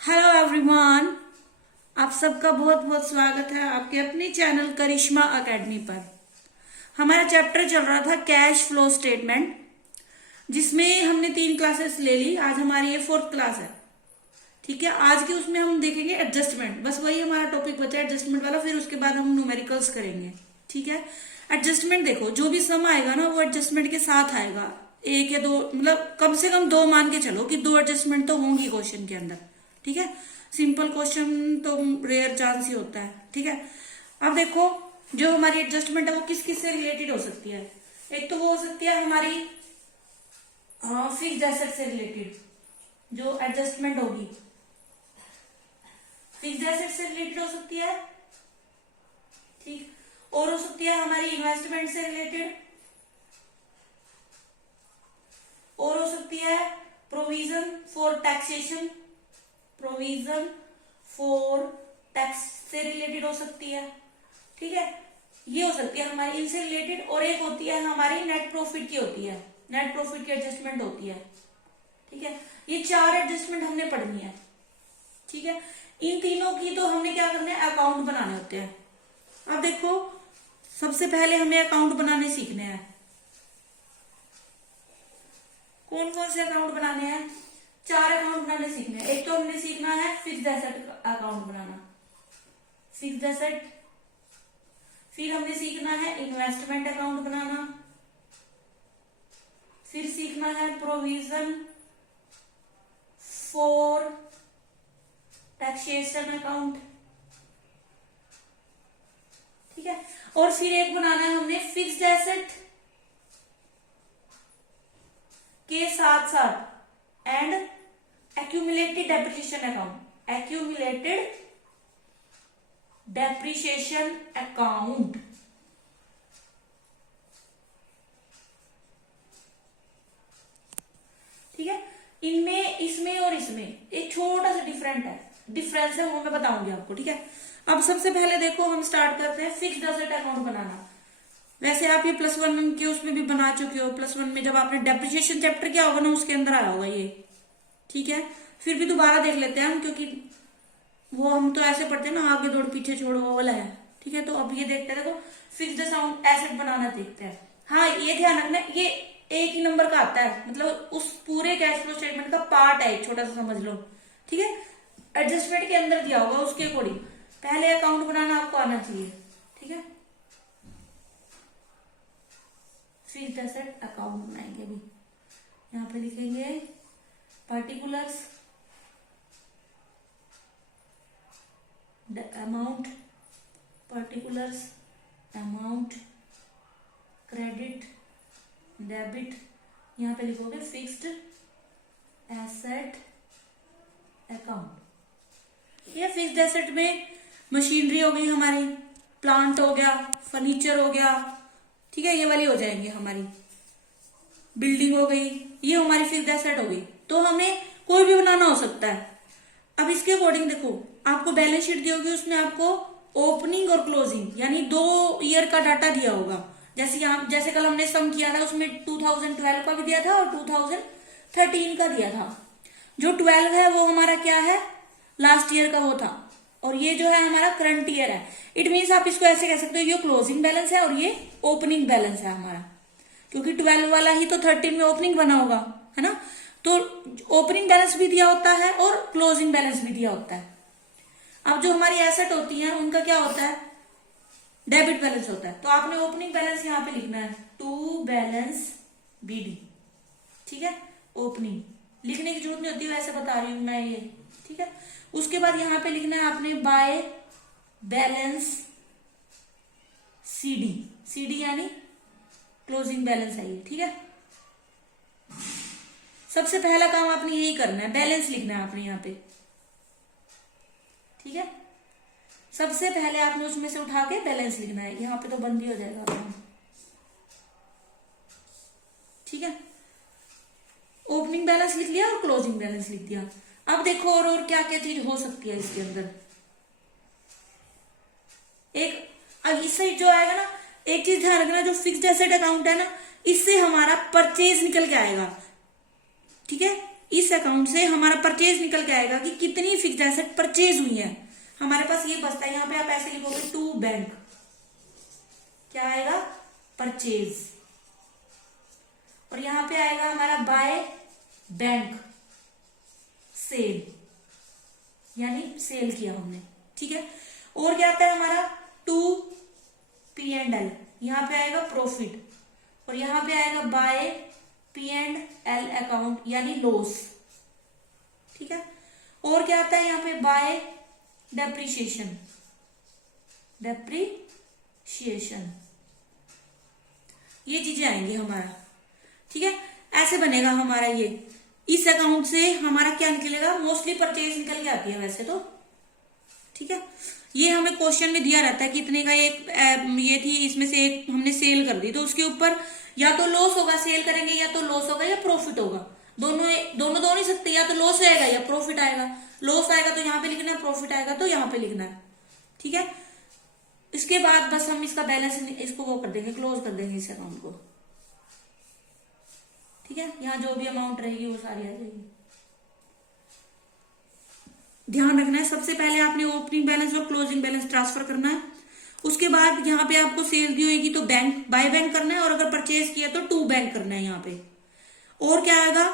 Hello everyone, आप सबका बहुत बहुत स्वागत है आपके अपने चैनल करिश्मा एकेडमी पर। हमारा चैप्टर चल रहा था कैश फ्लो स्टेटमेंट, जिसमें हमने 3 क्लासेस ले ली। आज हमारी ये 4th क्लास है। ठीक है, आज की उसमें हम देखेंगे एडजस्टमेंट। बस वही हमारा टॉपिक बचा है एडजस्टमेंट वाला। फिर उसके बाद हम न्यूमेरिकल्स करेंगे। ठीक है, एडजस्टमेंट देखो, जो भी सम आएगा ना वो एडजस्टमेंट के साथ आएगा। एक या दो, मतलब कम से कम 2 मान के चलो कि 2 एडजस्टमेंट तो होंगी क्वेश्चन के अंदर। ठीक है, सिंपल क्वेश्चन तो रेयर चांस ही होता है। ठीक है, अब देखो जो हमारी एडजस्टमेंट है वो किस किस से रिलेटेड हो सकती है। एक तो वो हो सकती है हमारी फिक्स्ड एसेट से रिलेटेड, जो एडजस्टमेंट होगी फिक्स्ड एसेट से रिलेटेड हो सकती है। ठीक, और हो सकती है हमारी इन्वेस्टमेंट से रिलेटेड, और हो सकती है provision for taxation, provision for tax से रिलेटेड हो सकती है। ठीक है, ये हो सकती है हमारी इनसे रिलेटेड। और एक होती है हमारी नेट प्रॉफिट की होती है, नेट प्रॉफिट की एडजस्टमेंट होती है। ठीक है, ये 4 एडजस्टमेंट हमने पढ़नी है। ठीक है, इन तीनों की तो हमने क्या करना है, अकाउंट बनाने होते हैं। अब देखो, सबसे पहले हमें अकाउंट बनाने सीखने हैं। कौन कौन से अकाउंट बनाने हैं? 4 अकाउंट बनाने सीखने हैं। एक तो हमने सीखना है फिक्स्ड एसेट अकाउंट बनाना, फिक्स्ड एसेट। फिर हमने सीखना है इन्वेस्टमेंट अकाउंट बनाना। फिर सीखना है प्रोविजन फॉर टैक्सेशन अकाउंट। ठीक है, और फिर एक बनाना है हमने फिक्स्ड एसेट के साथ साथ and accumulated depreciation account, accumulated depreciation account. ठीक है, इनमें, इसमें और इसमें एक छोटा सा डिफरेंस है, वो मैं बताऊंगी आपको। ठीक है, अब सबसे पहले देखो हम स्टार्ट करते हैं फिक्स्ड एसेट अकाउंट बनाना। वैसे आप ये +1 के उसमें भी बना चुके हो। +1 में जब आपने डेप्रिसिएशन चैप्टर किया होगा ना, उसके अंदर आया होगा ये। ठीक है, फिर भी दोबारा देख लेते हैं हम, क्योंकि वो हम तो ऐसे पढ़ते हैं ना, आगे दौड़ पीछे छोड़ो, वो वाला है। ठीक है, तो अब ये देखते हैं, देखो फिक्स्ड एसेट बनाना देखते हैं। हाँ, ये ध्यान रखना, ये एक ही नंबर का आता है, मतलब उस पूरे कैश फ्लो स्टेटमेंट का पार्ट है, एक छोटा सा समझ लो। ठीक है, एडजस्टमेंट के अंदर दिया होगा, उसके अकॉर्डिंग पहले अकाउंट बनाना आपको आना चाहिए। ठीक है, फिक्स्ड एसेट अकाउंट बनाएंगे अभी। यहाँ पे लिखेंगे particulars, amount, particulars, amount, credit, debit। यहाँ पे लिखोगे फिक्स्ड एसेट अकाउंट। ये फिक्स्ड एसेट में मशीनरी हो गई हमारी, प्लांट हो गया, फर्नीचर हो गया। ठीक है, ये वाली हो जाएंगे हमारी, बिल्डिंग हो गई, ये हमारी फिक्स्ड एसेट हो गई। तो हमें कोई भी बनाना हो सकता है। अब इसके अकॉर्डिंग देखो, आपको बैलेंस शीट दी होगी, उसमें आपको ओपनिंग और क्लोजिंग यानी 2 ईयर का डाटा दिया होगा। जैसे कल हमने सम किया था, उसमें 2012 का भी दिया था और 2013 का दिया था। जो 12 है वो हमारा क्या है, लास्ट ईयर का वो था, और ये जो है हमारा करंट ईयर है। इट मीन्स आप इसको ऐसे कह सकते हो, ये क्लोजिंग बैलेंस है और ये ओपनिंग बैलेंस है हमारा, क्योंकि 12 वाला ही तो 13 में ओपनिंग बना होगा, है ना। तो ओपनिंग बैलेंस भी दिया होता है और क्लोजिंग बैलेंस भी दिया होता है। अब जो हमारी एसेट होती है उनका क्या होता है, डेबिट बैलेंस होता है। तो आपने ओपनिंग बैलेंस यहाँ पे लिखना है, टू बैलेंस BD। ठीक है, ओपनिंग लिखने की जरूरत नहीं होती, वैसे बता रही हूं मैं ये। ठीक है, उसके बाद यहाँ पे लिखना है आपने बाय बैलेंस CD यानी क्लोजिंग बैलेंस है ये। ठीक है, सबसे पहला काम आपने यही करना है, बैलेंस लिखना है आपने यहाँ पे। ठीक है, सबसे पहले आपने उसमें से उठा के बैलेंस लिखना है। यहाँ पे तो बंद ही हो जाएगा काम। ठीक है, ओपनिंग बैलेंस लिख लिया और क्लोजिंग बैलेंस लिख दिया। अब देखो और क्या क्या चीज हो सकती है इसके अंदर। एक अब इससे जो आएगा ना, एक चीज ध्यान रखना, जो फिक्स्ड एसेट अकाउंट है ना, इससे हमारा परचेज निकल के आएगा। ठीक है, इस अकाउंट से हमारा परचेज निकल के आएगा कि कितनी फिक्स्ड एसेट परचेज हुई है। हमारे पास ये बचता है, यहाँ पे आप ऐसे लिखोगे टू बैंक, क्या आएगा परचेज, और यहां पे आएगा हमारा बाय बैंक सेल, यानी सेल किया हमने, ठीक है। और क्या आता है हमारा टू पी एंड एल, यहां पे आएगा प्रॉफिट, और यहां पे आएगा by P and L account यानी लॉस, ठीक है। और क्या आता है यहाँ पे बाय डेप्रिसिएशन, डेप्रिसिएशन, ये चीजें आएंगी हमारा, ठीक है। ऐसे बनेगा हमारा ये। इस अकाउंट से हमारा क्या निकलेगा, मोस्टली परचेज निकल के आती है वैसे तो, ठीक है। ये हमें क्वेश्चन में दिया रहता है कितने का एक ये थी, इसमें से एक हमने सेल कर दी तो उसके ऊपर या तो लॉस होगा सेल करेंगे, या तो लॉस होगा या प्रॉफिट होगा, दोनों दोनों दो नहीं सकते, या तो लॉस आएगा या प्रॉफिट आएगा। लॉस आएगा तो यहाँ पे लिखना है, प्रॉफिट आएगा तो यहाँ पे लिखना है, ठीक है। इसके बाद बस हम इसका बैलेंस इसको वो कर देंगे, क्लोज कर देंगे इस अकाउंट को, ठीक है। यहाँ जो भी अमाउंट रहेगी वो सारी आ जाएगी। ध्यान रखना है सबसे पहले आपने ओपनिंग बैलेंस और क्लोजिंग बैलेंस ट्रांसफर करना है, उसके बाद यहाँ पे आपको सेल दी होगी तो बैंक बाय बैंक करना है, और अगर परचेज किया तो टू बैंक करना है यहाँ पे। और क्या आएगा,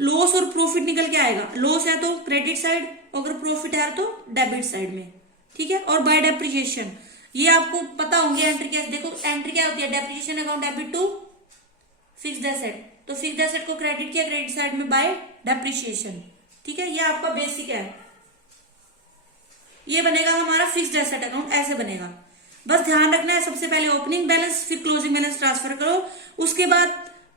लॉस और प्रॉफिट निकल के आएगा, लॉस है तो क्रेडिट साइड, अगर प्रॉफिट है तो डेबिट साइड में, ठीक है। और बाय डेप्रिसिएशन, ये आपको पता होंगे एंट्री क्या, देखो एंट्री क्या होती है, depreciation account debit to fixed asset, तो फिक्स्ड एसेट को क्रेडिट किया क्रेडिट साइड में बाय डेप्रिसिएशन, ठीक है। ये आपका बेसिक है, ये बनेगा हमारा फिक्स्ड एसेट अकाउंट, ऐसे बनेगा। बस ध्यान रखना है सबसे पहले ओपनिंग बैलेंस फिर क्लोजिंग बैलेंस ट्रांसफर करो, उसके बाद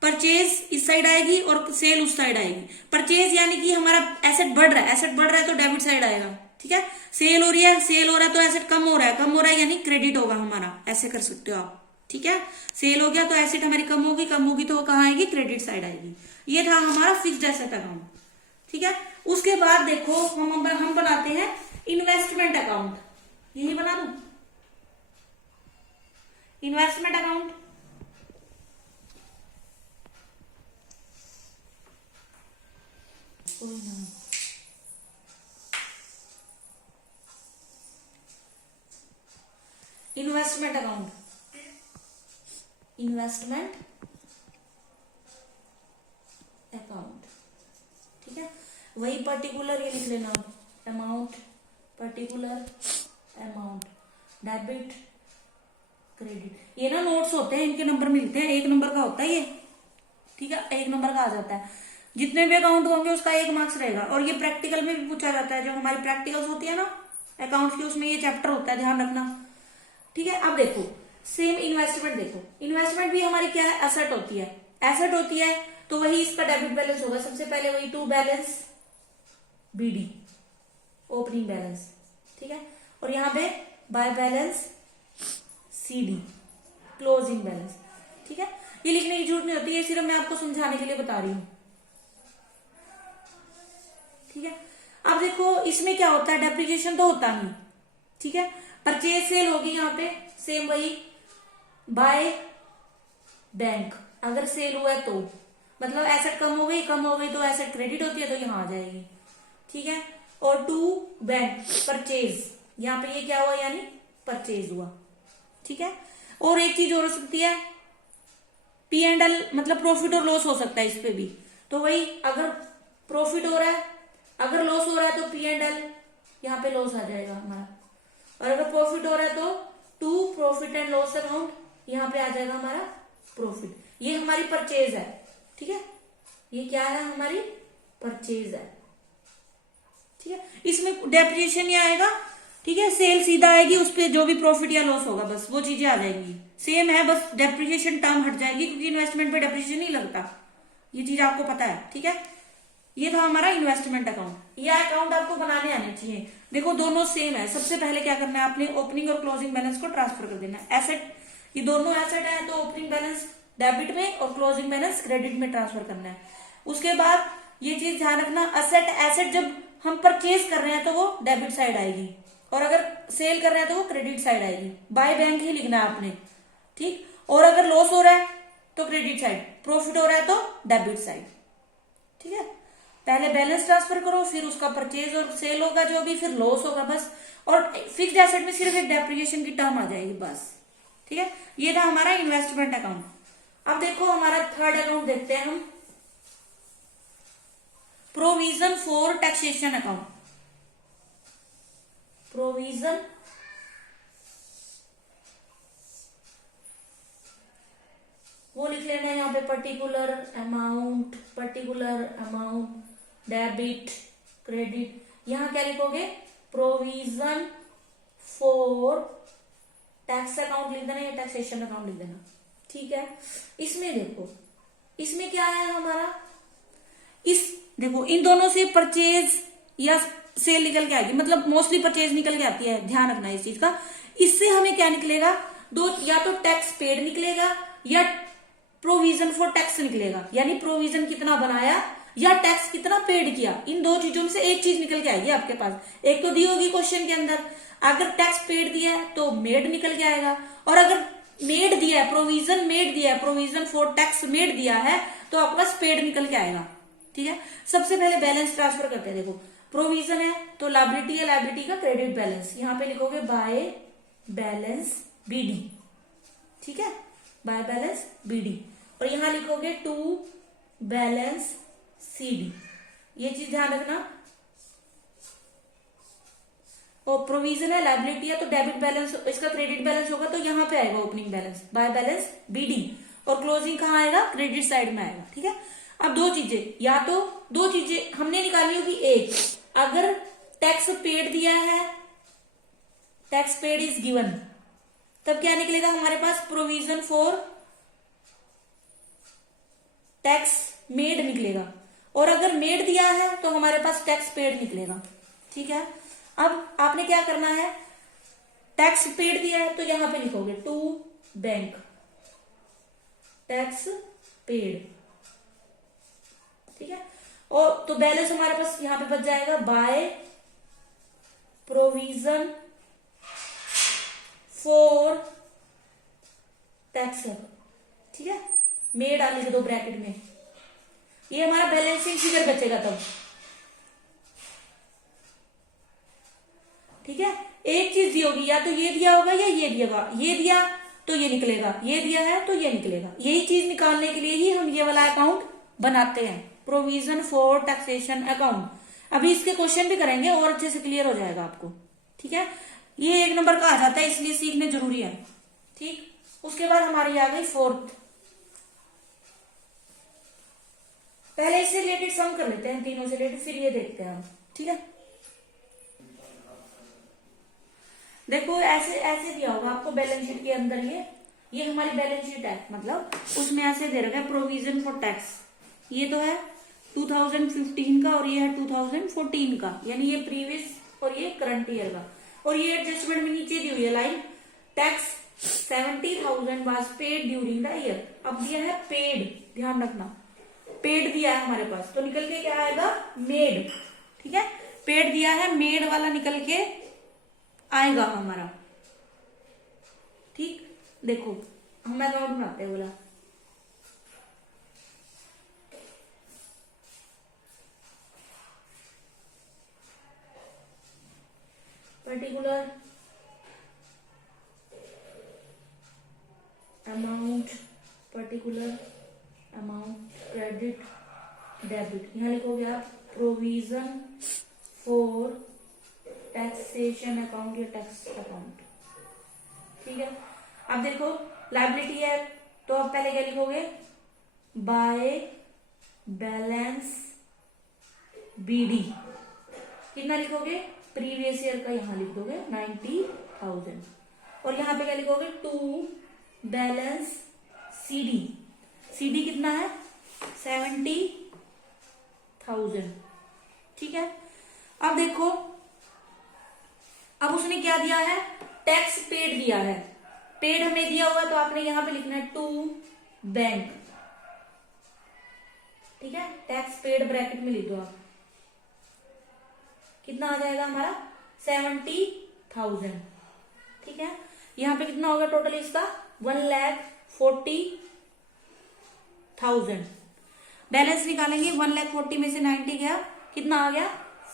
परचेज इस साइड आएगी और सेल उस साइड आएगी। परचेज यानी कि हमारा एसेट बढ़ रहा है, एसेट बढ़ रहा है तो डेबिट साइड आएगा, ठीक है। सेल हो रही है, सेल हो रहा है तो एसेट कम हो रहा है, कम हो रहा है यानी क्रेडिट होगा हमारा, ऐसे कर सकते हो आप, ठीक है। सेल हो गया तो एसेट हमारी कम होगी, कम होगी तो वो कहाँ आएगी, क्रेडिट साइड आएगी। ये था हमारा फिक्स्ड एसेट अकाउंट, ठीक है। उसके बाद देखो हम बनाते हैं इन्वेस्टमेंट अकाउंट, यही बना दूं investment account. Investment account, investment account, ठीक है। वही पर्टिकुलर ये लिख लेना, amount, particular amount, debit credit, ये ना नोट्स होते हैं, इनके नंबर मिलते हैं, 1 नंबर का होता है ये, ठीक है, 1 नंबर का आ जाता है। जितने भी अकाउंट होंगे उसका 1 मार्क्स रहेगा, और ये प्रैक्टिकल में भी पूछा जाता है, जो हमारी प्रैक्टिकल्स होती है ना अकाउंट्स की, उसमें ये चैप्टर होता है, ध्यान रखना, ठीक है। अब देखो सेम इन्वेस्टमेंट, देखो इन्वेस्टमेंट भी हमारी क्या है, एसेट होती है, एसेट होती है तो वही इसका डेबिट बैलेंस होगा, सबसे पहले वही to balance BD opening balance, ठीक है। और यहाँ पे by balance CD closing balance, ठीक है। ये लिखने की जरूरत नहीं होती, ये सिर्फ मैं आपको समझाने के लिए बता रही हूं, ठीक है। अब देखो इसमें क्या होता है, डेप्रिसिएशन तो होता नहीं, ठीक है। परचेज सेल होगी यहाँ पे, सेम वही बाय बैंक, अगर सेल हुआ है तो मतलब एसेट कम हो गई तो एसेट क्रेडिट होती है तो यहाँ आ जाएगी, ठीक है। और टू बैंक परचेज, यहाँ पे ये क्या हुआ यानी परचेज हुआ, ठीक है। और एक चीज और हो सकती है पी एंड एल, मतलब प्रॉफिट और लॉस हो सकता है इस पे भी, तो वही अगर प्रॉफिट हो रहा है, अगर लॉस हो रहा है तो पी एंड एल, यहाँ पे लॉस आ जाएगा हमारा, और अगर प्रॉफिट हो रहा है तो to profit and loss account, यहाँ पे आ जाएगा हमारा प्रॉफिट। ये हमारी परचेज है, ठीक है, ये क्या है हमारी परचेज है, ठीक है। इसमें डेप्रिसिएशन ही आएगा, ठीक है, सेल सीधा आएगी, उस पर जो भी प्रॉफिट या लॉस होगा बस वो चीजें आ जाएंगी, सेम है, बस डेप्रिसिएशन टर्म हट जाएगी क्योंकि इन्वेस्टमेंट पे डेप्रिसिएशन नहीं लगता, ये चीज आपको पता है, ठीक है। ये था हमारा इन्वेस्टमेंट अकाउंट, ये अकाउंट आपको बनाने आने चाहिए। देखो दोनों सेम है, सबसे पहले क्या करना है आपने, ओपनिंग और क्लोजिंग बैलेंस को ट्रांसफर कर देना है। एसेट, ये दोनों एसेट है तो ओपनिंग बैलेंस डेबिट में और क्लोजिंग बैलेंस क्रेडिट में ट्रांसफर करना है। उसके बाद ये चीज ध्यान रखना, एसेट जब हम परचेज कर रहे हैं तो वो डेबिट साइड आएगी, और अगर सेल कर रहे हैं तो वो क्रेडिट साइड आएगी, बाय बैंक ही लिखना है आपने, ठीक। और अगर लॉस हो रहा है तो क्रेडिट साइड, प्रॉफिट हो रहा है तो डेबिट साइड, ठीक है। पहले बैलेंस ट्रांसफर करो, फिर उसका परचेज और सेल होगा जो भी, फिर लॉस होगा बस। और फिक्स्ड एसेट में सिर्फ एक डेप्रिसिएशन की टर्म आ जाएगी बस। ठीक है, ये था हमारा इन्वेस्टमेंट अकाउंट। अब देखो हमारा थर्ड अकाउंट देखते हैं हम, provision for taxation account. Provision वो लिख लेना है यहाँ पे, पर्टिकुलर अमाउंट डेबिट क्रेडिट। यहाँ क्या लिखोगे, प्रोविजन फॉर टैक्स अकाउंट लिख देना या टैक्सेशन अकाउंट लिख देना। ठीक है, इसमें देखो, इसमें क्या है हमारा, इस देखो इन दोनों से परचेज या सेल निकल के आएगी, मतलब मोस्टली परचेज निकल के आती है, ध्यान रखना इस चीज का। इससे हमें क्या निकलेगा, दो, या तो टैक्स पेड निकलेगा या प्रोविजन फॉर टैक्स निकलेगा, यानी प्रोविजन कितना बनाया या टैक्स कितना पेड किया, इन दो चीजों में से एक चीज निकल के आएगी आपके पास। एक तो दी होगी क्वेश्चन के अंदर, अगर टैक्स पेड दिया है तो मेड निकल के आएगा, और अगर मेड दिया है, प्रोविजन मेड दिया है, प्रोविजन फॉर टैक्स मेड दिया है, तो आपके पास पेड निकल के आएगा। ठीक है, सबसे पहले बैलेंस ट्रांसफर करते हैं। देखो प्रोविजन है तो लायबिलिटी है, लायबिलिटी का क्रेडिट बैलेंस, यहाँ पे लिखोगे बाय बैलेंस बीडी। ठीक है, बाय बैलेंस बीडी, और यहां लिखोगे टू बैलेंस सीडी। ये चीज ध्यान रखना। और प्रोविजन है, लायबिलिटी है, तो डेबिट बैलेंस, इसका क्रेडिट बैलेंस होगा तो यहाँ पे आएगा opening balance, by balance BD, और क्लोजिंग कहाँ आएगा, क्रेडिट साइड में आएगा। ठीक है, अब दो चीजें, या तो दो चीजें हमने निकाली होगी। एक, अगर टैक्स पेड दिया है, टैक्स पेड इज गिवन, तब क्या निकलेगा हमारे पास, प्रोविजन फॉर टैक्स मेड निकलेगा, और अगर मेड दिया है तो हमारे पास टैक्स पेड निकलेगा। ठीक है, अब आपने क्या करना है, टैक्स पेड दिया है तो यहां पे लिखोगे टू बैंक टैक्स पेड। ठीक है, और तो बैलेंस हमारे पास यहां पे बच जाएगा बाय प्रोविजन फॉर टैक्स। ठीक है, मेड आ लिख दो ब्रैकेट में, ये हमारा बैलेंसिंग फिगर बचेगा तब। ठीक है, एक चीज दी होगी, या तो ये दिया होगा या ये दिया होगा, ये दिया तो ये निकलेगा, ये दिया है तो ये निकलेगा। यही चीज निकालने के लिए ही हम ये वाला अकाउंट बनाते हैं, प्रोविजन फॉर टैक्सेशन अकाउंट। अभी इसके क्वेश्चन भी करेंगे और अच्छे से क्लियर हो जाएगा आपको। ठीक है, ये एक नंबर का आ जाता है, इसलिए सीखने जरूरी है। ठीक, उसके बाद हमारी आ गई फोर्थ। पहले इससे रिलेटेड सम कर लेते हैं, तीनों से रिलेटेड, फिर ये देखते हैं हम। ठीक है, देखो ऐसे ऐसे दिया होगा आपको बैलेंस शीट के अंदर, ये हमारी बैलेंस शीट है, मतलब उसमें ऐसे दे रखा है प्रोविजन फॉर टैक्स। ये तो है 2015 का और ये है 2014 का, यानी ये प्रीवियस और ये करंट ईयर का। और ये एडजस्टमेंट में नीचे दी हुई है line, tax 70,000 was paid during the year. अब दिया है पेड, ध्यान रखना, पेड दिया है हमारे पास, तो निकल के क्या आएगा, मेड। ठीक है, पेड दिया है, मेड वाला निकल के आएगा हमारा। ठीक, देखो हम अकाउंट बनाते हैं, बोला particular amount, particular amount credit debit. यहां लिखोगे आप प्रोविजन फॉर टैक्सेशन अकाउंट या टैक्स अकाउंट। ठीक है, अब देखो लायबिलिटी है तो अब पहले क्या लिखोगे, बाय बैलेंस बीडी। कितना लिखोगे, प्रीवियस ईयर का यहां लिख दोगे 90,000, और यहां पे क्या लिखोगे, टू बैलेंस सीडी। सीडी कितना है, 70,000। ठीक है, अब देखो, अब उसने क्या दिया है, टैक्स पेड दिया है, पेड हमें दिया हुआ तो आपने यहां पे लिखना है टू बैंक। ठीक है, टैक्स पेड ब्रैकेट में लिख दो आप, कितना आ जाएगा हमारा 70,000। ठीक है, यहां पे कितना होगा टोटल इसका, 1,40,000। बैलेंस निकालेंगे, 1,40,000 में से 90 गया, कितना आ गया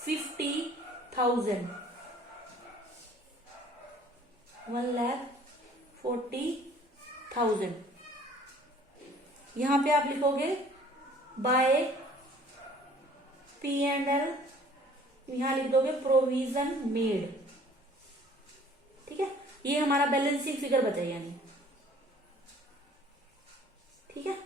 50,000, 1,40,000। यहां पे आप लिखोगे बाय P&L, यहां लिख दोगे प्रोविजन मेड। ठीक है, ये हमारा बैलेंसिंग फिगर बचा यानी। ठीक है,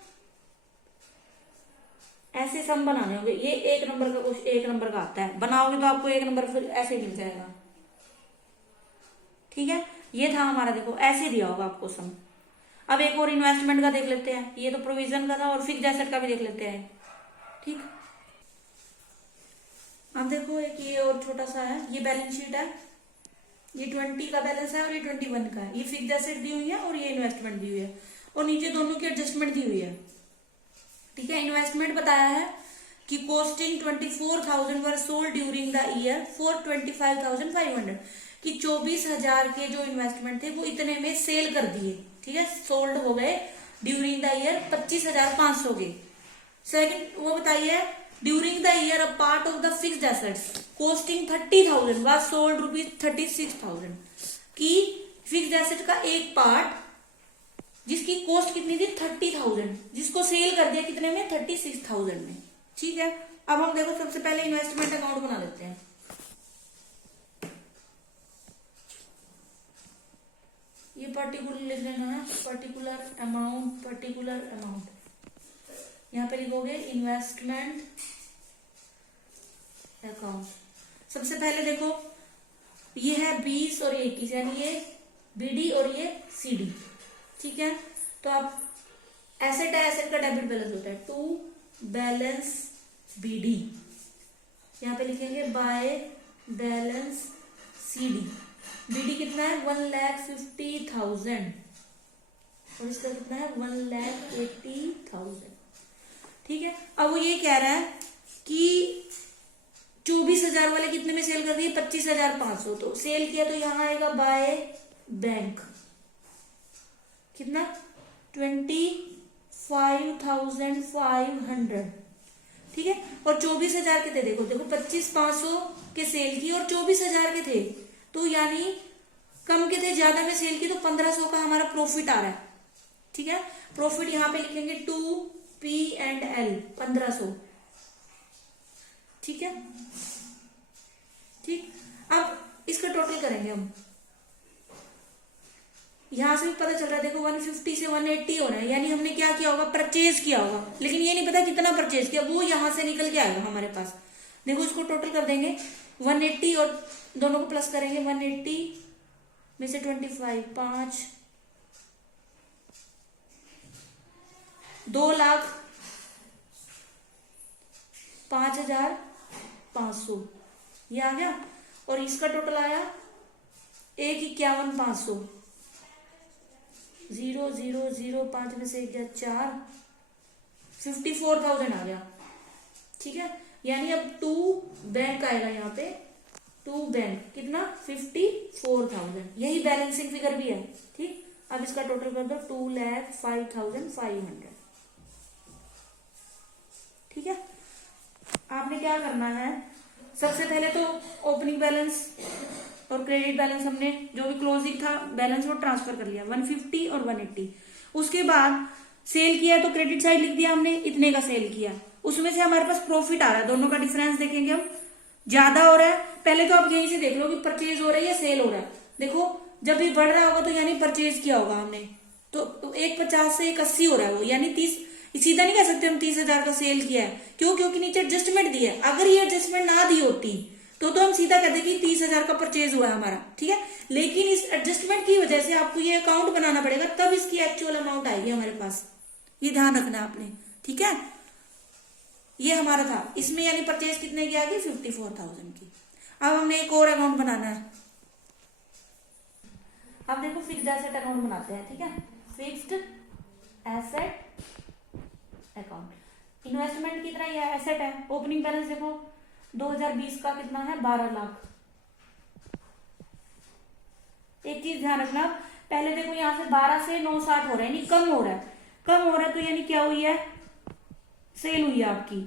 ऐसे सम बनाने होंगे। ये 1 नंबर का कुछ 1 नंबर का आता है, बनाओगे तो आपको 1 नंबर फिर ऐसे ही मिल जाएगा। ठीक है, ये था हमारा, देखो ऐसे दिया होगा आपको सम। अब एक और इन्वेस्टमेंट का देख लेते हैं, ये तो प्रोविजन का था, और फिक्स्ड एसेट का भी देख लेते हैं। ठीक, अब देखो एक ये और छोटा सा है, ये बैलेंस शीट है, ये 20 का बैलेंस है और ये 21 का है। ये फिक्स्ड एसेट दी हुई है और ये इन्वेस्टमेंट दी हुई है, और नीचे दोनों की एडजस्टमेंट दी हुई है। ठीक है, इन्वेस्टमेंट बताया है कि costing 24,000 were sold during the year for 25,500, कि 24,000 के जो इन्वेस्टमेंट थे वो इतने में सेल कर दिए। ठीक है, सोल्ड हो गए ड्यूरिंग द ईयर 25,500 के। सेकंड वो बताइए, during the year a part of the fixed assets costing 30,000 was sold ₹36,000, की फिक्स्ड एसेट का एक पार्ट जिसकी कॉस्ट कितनी थी 30,000, जिसको सेल कर दिया कितने में 36,000 में। ठीक है, अब हम देखो सबसे पहले इन्वेस्टमेंट अकाउंट बना लेते हैं। ये पर्टिकुलर लिख लेना है, पर्टिकुलर अमाउंट। यहां पे लिखोगे इन्वेस्टमेंट अकाउंट। सबसे पहले देखो ये है 20 और 21, यानी ये बीडी और ये सीडी। ठीक है, तो आप एसेट है, एसेट का डेबिट बैलेंस होता है, टू बैलेंस बीडी। यहां पे लिखेंगे बाय बैलेंस सीडी। बीडी कितना है 1,50,000 और इसका कितना है 1,80,000। ठीक है, अब वो ये कह रहा है कि 24,000 वाले कितने में सेल कर दिए 25,500, तो सेल किया तो यहां आएगा बाय बैंक, कितना 25,500। ठीक है, और 24,000 के थे, देखो 25,500 के सेल की और 24,000 के थे, तो यानी कम के थे ज्यादा में सेल की, तो 1,500 का हमारा प्रॉफिट आ रहा है। ठीक है, प्रॉफिट यहां पे लिखेंगे 2P&L 1,500। ठीक है, ठीक, अब इसका टोटल करेंगे हम। यहां से भी पता चल रहा है, देखो 150 से 180 हो रहा है, यानी हमने क्या किया होगा परचेज किया होगा, लेकिन ये नहीं पता कितना परचेज किया, वो यहां से निकल के आएगा हमारे पास। देखो इसको टोटल कर देंगे 180 और दोनों को प्लस करेंगे, 180 में से 25 5 2,05,500 ये आ गया, और इसका टोटल आया 1,51,500। 0,005 में से 1 गया 4, 54,000 आ गया। ठीक है, यानी अब 2 बैंक आएगा यहाँ पे, 2 बैंक कितना 54,000, यही बैलेंसिंग फिगर भी है। ठीक, अब इसका टोटल कर दो 2,05,500। ठीक है, आपने क्या करना है, सबसे पहले तो ओपनिंग बैलेंस और क्रेडिट बैलेंस हमने जो भी क्लोजिंग था बैलेंस वो ट्रांसफर कर लिया 150 और 180। उसके बाद सेल किया तो क्रेडिट साइड लिख दिया हमने, इतने का सेल किया, उसमें से हमारे पास प्रॉफिट आ रहा है, दोनों का डिफरेंस देखेंगे हम, ज्यादा हो रहा है। पहले तो आप यहीं से देख लो कि परचेज हो रहा है या सेल हो रहा है। देखो जब भी बढ़ रहा होगा तो यानी परचेज किया होगा हमने, तो 1,50 से 1,80 हो रहा है वो, यानी 30, सीधा नहीं कह सकते हम 30,000 का सेल किया है, क्यों, क्योंकि नीचे एडजस्टमेंट दी है। अगर ये एडजस्टमेंट ना दी होती तो हम सीधा कहते कि 30,000 का परचेज हुआ है हमारा। ठीक है, लेकिन इस एडजस्टमेंट की वजह से आपको ये अकाउंट बनाना पड़ेगा, तब इसकी एक्चुअल अमाउंट आएगी हमारे पास, ये ध्यान रखना आपने। ठीक है, ये हमारा था, इसमें यानी परचेज कितने की आ गई 54,000 की। अब हमने एक और अकाउंट बनाना है। अब देखो फिक्स्ड एसेट अकाउंट बनाते हैं। ठीक है, फिक्स्ड एसेट अकाउंट, इन्वेस्टमेंट की तरह ये एसेट है। ओपनिंग बैलेंस देखो 2020 का कितना है 12 लाख। एक चीज ध्यान रखना, पहले देखो यहाँ से 12 से 960 हो रहा है, यानी कम हो रहा है, कम हो रहा है, तो यानी क्या हुई है सेल हुई है आपकी,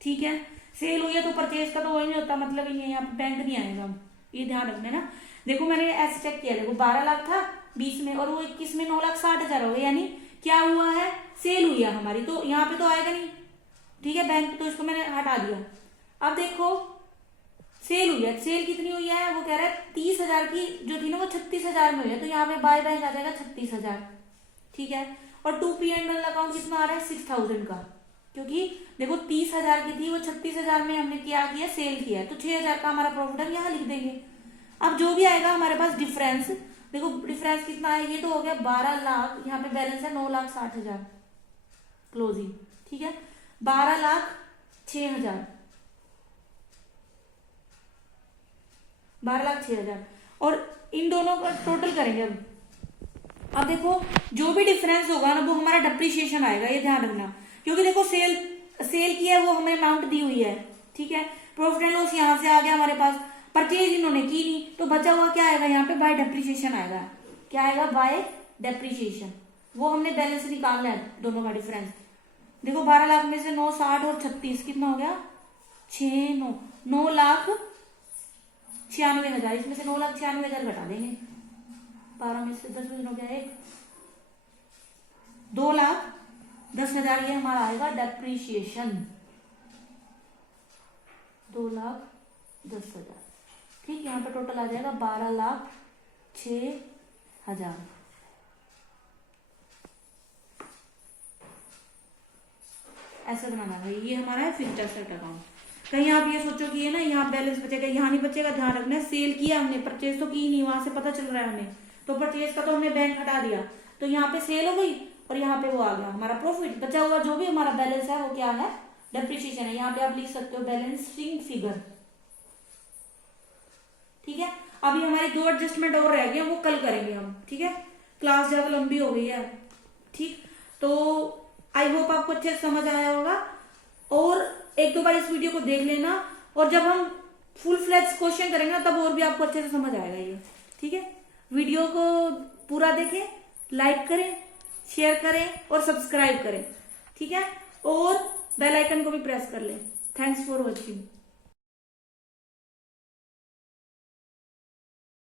ठीक है। सेल हुई है तो परचेज का तो वही नहीं होता, मतलब ही नहीं है, यहाँ पे बैंक नहीं आएगा, ये ध्यान रखना ना। देखो मैंने ऐसे चेक किया, देखो 12 लाख था 20 में और वो 21 में 9,60,000 हो गए, यानी क्या हुआ है, सेल हुई है हमारी, तो यहाँ पे तो आएगा नहीं, ठीक है, बैंक, तो इसको मैंने हटा दिया। अब देखो सेल हुई है, सेल कितनी हुई है, वो कह रहा है 30,000 की जो थी ना वो 36,000 में हुई है, तो यहाँ पे बाय बैंक आ जाएगा 36,000, ठीक है। और 2P&L अकाउंट कितना आ रहा है 6,000 का, क्योंकि देखो 30,000 की थी वो 36,000 में हमने क्या किया, सेल किया, तो 6,000 का हमारा प्रॉफिट हम यहाँ लिख देंगे। अब जो भी आएगा हमारे पास डिफरेंस, देखो डिफरेंस कितना है, ये तो हो गया 12 लाख, यहाँ पे बैलेंस है 9,60,000 क्लोजिंग, ठीक है, 12,06,000, 12,06,000, और इन दोनों का टोटल करेंगे। अब देखो जो भी डिफरेंस होगा ना वो हमारा डेप्रिसिएशन आएगा, ये ध्यान रखना, क्योंकि देखो सेल किया है वो हमें अमाउंट दी हुई है, ठीक है। प्रॉफिट एंड लॉस यहाँ से आ गया हमारे पास, परचेज इन्होंने की नहीं, तो बचा हुआ क्या आएगा यहाँ पे, बाय डेप्रिसिएशन आएगा। क्या आएगा, बाय डेप्रिसिएशन, वो हमने बैलेंस से निकालना है, दोनों का डिफरेंस। देखो 12 लाख में से 9,60 और 36 कितना हो गया, 9,96,000, इसमें से 9,96,000 घटा देंगे, 12 में से 10 हो गया 2,10,000, ये हमारा आएगा डेप्रिसिएशन, 2,10,000, ठीक। यहाँ पे टोटल आ जाएगा 12,06,000। ऐसे बनाना है, ये हमारा है फिक्स्ड एसेट अकाउंट। कहीं आप ये सोचो कि ये ना यहाँ बैलेंस बचेगा, यहाँ नहीं बचेगा, ध्यान रखना है, सेल किया हमने, परचेज तो की नहीं, वहां से पता चल रहा है हमें, तो परचेज का तो हमने बैंक हटा दिया, तो यहाँ पे सेल हो गई और यहाँ पे वो आ गया हमारा प्रॉफिट, बचा हुआ जो भी हमारा बैलेंस है वो क्या है, डेप्रिसिएशन है। यहाँ पे आप लिख सकते हो बैलेंसिंग फिगर, ठीक है। अभी हमारी 2 एडजस्टमेंट और रह गए, वो कल करेंगे हम, ठीक है, क्लास ज्यादा लंबी हो गई है, ठीक। तो आई होप आपको अच्छे से समझ आया होगा, और 1-2 बार इस वीडियो को देख लेना, और जब हम फुल फ्लैश क्वेश्चन करेंगे तब और भी आपको अच्छे से समझ आएगा ये, ठीक है। वीडियो को पूरा देखें, लाइक करें, शेयर करें और सब्सक्राइब करें, ठीक है, और बेल आइकन को भी प्रेस कर लें। Thanks for watching.